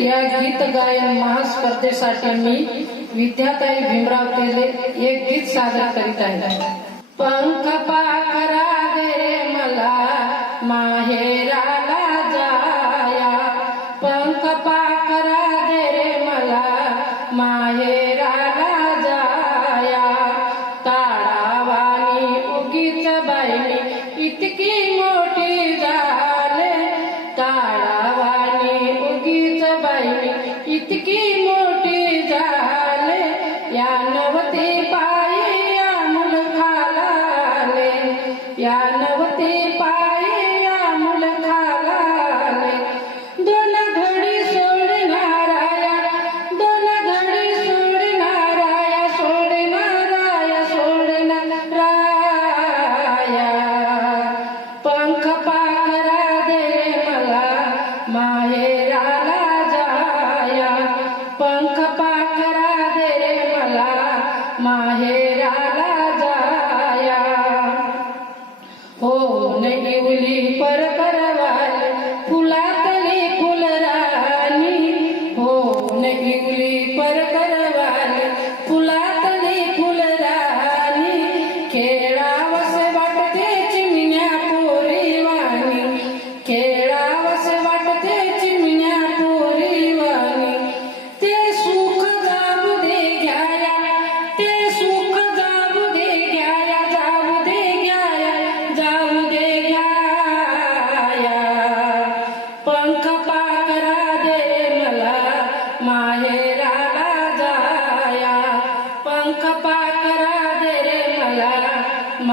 या गीत गायन महास्पर्धेसाठी मी विद्याताई भीमराव तेले एक गीत सादर करीत आहे. पंख पाखरा दे मला माहेरा माहेराला जाया हो नाही उली परत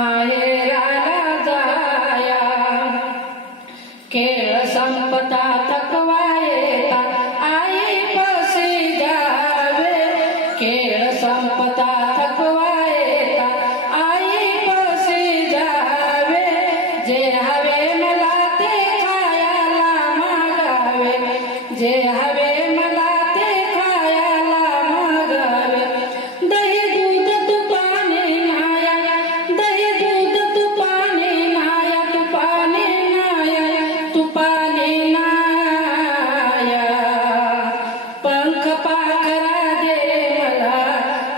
माहेराला जाया केळ संपता आई जावे केळ संपता आई जावे जे हवे मला ते मागावे. जे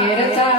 Yeah. Yeah.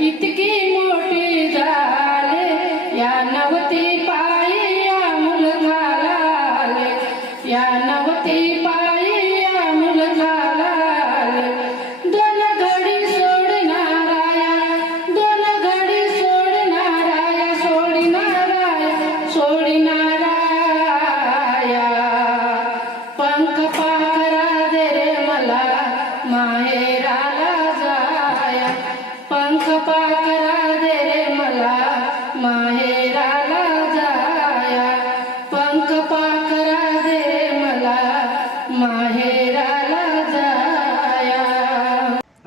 इतके मोठे झाले. या नवते पाय या मुलगाला या नवते पाय